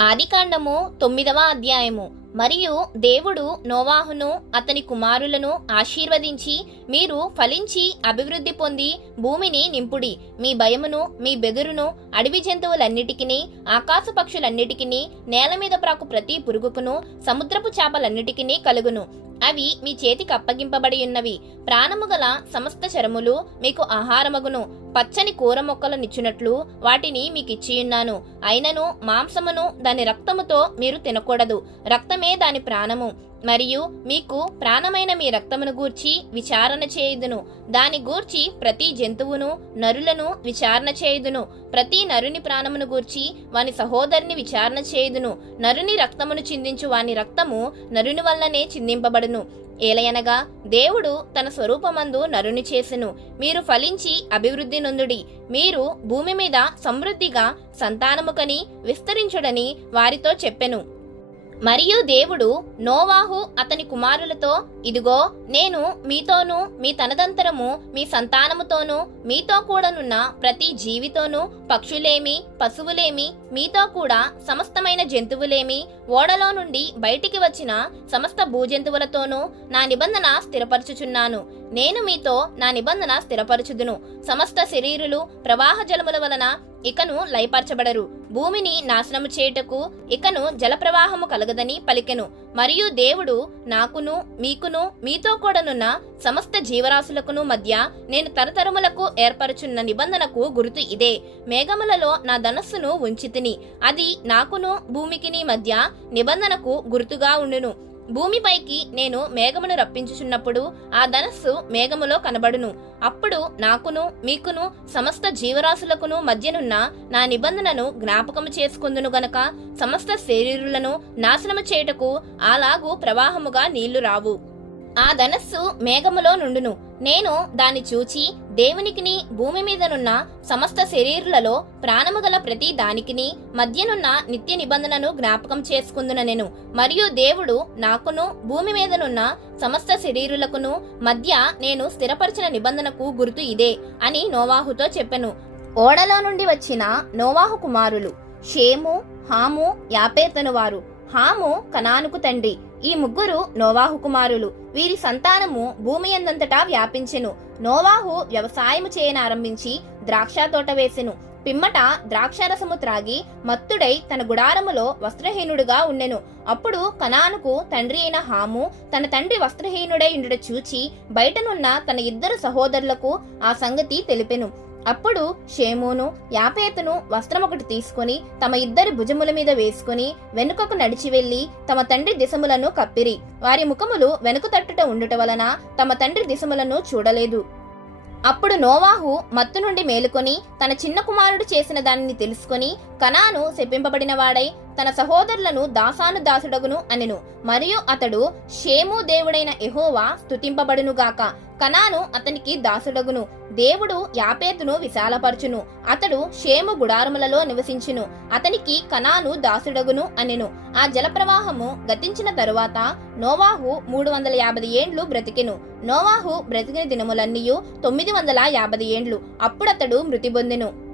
ఆదికాండము 9వ అధ్యాయము. మరియు దేవుడు నోవాహును అతని కుమారులను ఆశీర్వదించి, మీరు ఫలించి అభివృద్ధి పొంది భూమిని నింపుడి. మీ భయమును మీ బెదురును అడవి జంతువులన్నిటికిని, ఆకాశ పక్షులన్నిటికిని, నేల మీద ప్రాకు ప్రతి పురుగుకును, సముద్రపు చేపలన్నిటికిని కలుగును. అవి మీ చేతికి అప్పగింపబడి ఉన్నవి. ప్రాణము గల సమస్త చరములు మీకు ఆహారమగును. పచ్చని కూర మొక్కలు నిచ్చినట్లు వాటిని మీకిచ్చియున్నాను. అయినను మాంసమును దాని రక్తముతో మీరు తినకూడదు. రక్తమే దాని ప్రాణము. మరియు మీకు ప్రాణమైన మీ రక్తమును గూర్చి విచారణ చేయుదును. దాని గూర్చి ప్రతి జంతువును నరులను విచారణ చేయుదును. ప్రతి నరుని ప్రాణమును గూర్చి వాని సహోదరుని విచారణ చేయుదును. నరుని రక్తమును చిందించు వాని రక్తము నరుని వల్లనే చిందింపబడును. ఏలయనగా దేవుడు తన స్వరూపమందు నరుని చేసెను. మీరు ఫలించి అభివృద్ధి నొందుడి. మీరు భూమి మీద సమృద్ధిగా సంతానము కని విస్తరించుడని వారితో చెప్పెను. మరియు దేవుడు నోవాహు అతని కుమారులతో, ఇదిగో నేను మీతోనూ మీ తనదంతరము మీ సంతానముతోనూ మీతో కూడానున్న ప్రతి జీవితోనూ, పక్షులేమి పశువులేమి మీతో కూడా సమస్తమైన జంతువులేమి, ఓడలో నుండి బయటికి వచ్చిన సమస్త భూజంతువులతోనూ నా నిబంధన స్థిరపరచుచున్నాను. నేను మీతో నా నిబంధన స్థిరపరచుదును. సమస్త శరీరులు ప్రవాహ జలముల వలన ఇకను లయపరచబడరు. భూమిని నాశనము చేయుటకు ఇకను జలప్రవాహము కలగదని పలికెను. మరియు దేవుడు నాకును మీకును మీతో కూడానున్న సమస్త జీవరాశులకును మధ్య నేను తరతరములకు ఏర్పరచున్న నిబంధనకు గుర్తు ఇదే. మేఘములలో నా ధనస్సును ఉంచితిని. అది నాకును భూమికిని మధ్య నిబంధనకు గుర్తుగా ఉండును. భూమిపైకి నేను మేఘమును రప్పించుచున్నప్పుడు ఆ ధనస్సు మేఘములో కనబడును. అప్పుడు నాకును మీకును సమస్త జీవరాశులకును మధ్యనున్న నా నిబంధనను జ్ఞాపకము చేసుకుందును గనక సమస్త శరీరులను నాశనము చేయుటకు అలాగూ ప్రవాహముగా నీళ్లు రావు. ఆ ధనస్సు మేఘములో నుండును. నేను దాన్ని చూచి దేవునికిని భూమి మీదనున్న సమస్త శరీరులలో ప్రాణము గల ప్రతి దానికిని మధ్యనున్న నిత్య నిబంధనను జ్ఞాపకం చేసుకుందున నేను. మరియు దేవుడు నాకును భూమి మీదనున్న సమస్త శరీరులకును మధ్య నేను స్థిరపరిచిన నిబంధనకు గుర్తు ఇదే అని నోవాహుతో చెప్పెను. ఓడలో నుండి వచ్చిన నోవాహు కుమారులు షేము, హాము, యాపేతను వారు. హాము కనానుకు తండ్రి. ఈ ముగ్గురు నోవాహు కుమారులు. వీరి సంతానము భూమి అందంతటా వ్యాపించెను. నోవాహు వ్యవసాయము చేయనారంభించి ద్రాక్ష తోట వేసెను. పిమ్మట ద్రాక్షారసము త్రాగి మత్తుడై తన గుడారములో వస్త్రహీనుడుగా ఉండెను. అప్పుడు కనానుకు తండ్రి అయిన హాము తన తండ్రి వస్త్రహీనుడై ఉండుట చూచి బయటనున్న తన ఇద్దరు సహోదరులకు ఆ సంగతి తెలిపెను. అప్పుడు షేమును యాపేతును వస్త్రమొకటి తీసుకుని తమ ఇద్దరి భుజముల మీద వేసుకుని వెనుకకు నడిచి వెళ్లి తమ తండ్రి దిశములను కప్పిరి. వారి ముఖములు వెనుక తట్టుట ఉండుట వలన తమ తండ్రి దిశములను చూడలేదు. అప్పుడు నోవాహు మత్తు నుండి మేలుకొని తన చిన్న కుమారుడు చేసిన దానిని తెలుసుకొని కనాను శపింపబడిన వాడై తన సహోదరులను దాసాను దాసుడగును అనెను. మరియు అతడు షేము దేవుడైన యెహోవా స్తుతింపబడునుగాక. కనాను అతనికి దాసుడగును. దేవుడు యాపేతును విశాలపరచును. అతడు షేము గుడారములలో నివసించును. అతనికి కనాను దాసుడగును అనెను. ఆ జలప్రవాహము గతించిన తరువాత నోవాహు 350 ఏండ్లు బ్రతికెను. నోవాహు బ్రతికిన దినములన్నీయు 950 ఏండ్లు. అప్పుడతడు మృతి పొందెను.